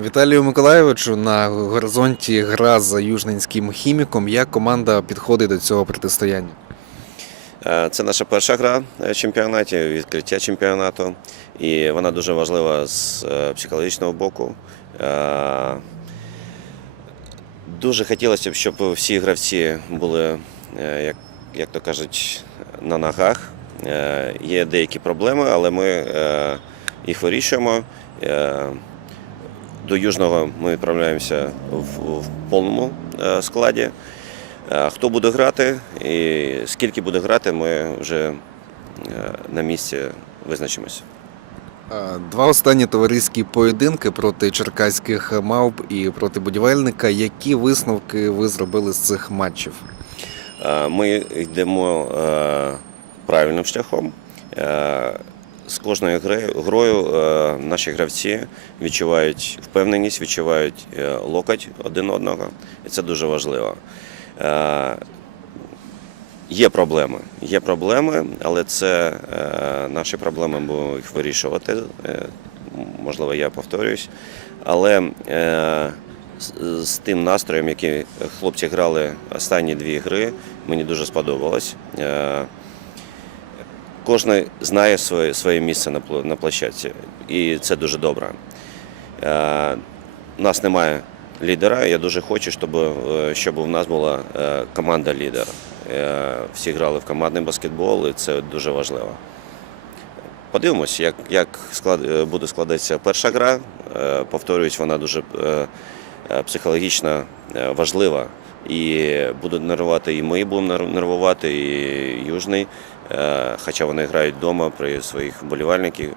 Віталію Миколайовичу на горизонті гра за южненським хіміком. Як команда підходить до цього протистояння? Е, Це наша перша гра в чемпіонаті, відкриття чемпіонату, і вона дуже важлива з е, психологічного боку. Е, Дуже хотілося б, щоб всі гравці були, як, як то кажуть, на ногах. Є деякі проблеми, але ми їх вирішуємо. До Южного ми відправляємося в, в повному е, складі. Е, Хто буде грати і скільки буде грати, ми вже е, на місці визначимося. Два останні товариські поєдинки проти черкаських мавп і проти будівельника. Які висновки ви зробили з цих матчів? Ми йдемо правильним шляхом. З кожною грою е, наші гравці відчувають впевненість, відчувають е, локоть один одного, і це дуже важливо. Е, Є проблеми, є проблеми, але це наші проблеми, будемо їх вирішувати. Можливо, я повторююсь. Але з тим настроєм, який хлопці грали останні дві гри, мені дуже сподобалось. Кожен знає своє, своє місце на, на площадці, і це дуже добре. Е, у нас немає лідера. Я дуже хочу, щоб, е, щоб у нас була е, команда лідер. Всі грали в командний баскетбол, і це дуже важливо. Подивимось, як, як склад, буде складатися перша гра. Повторююсь, вона дуже психологічно важлива. І будуть нервувати і ми будемо нервувати, і Южний. Е, Хоча вони грають вдома при своїх вболівальників.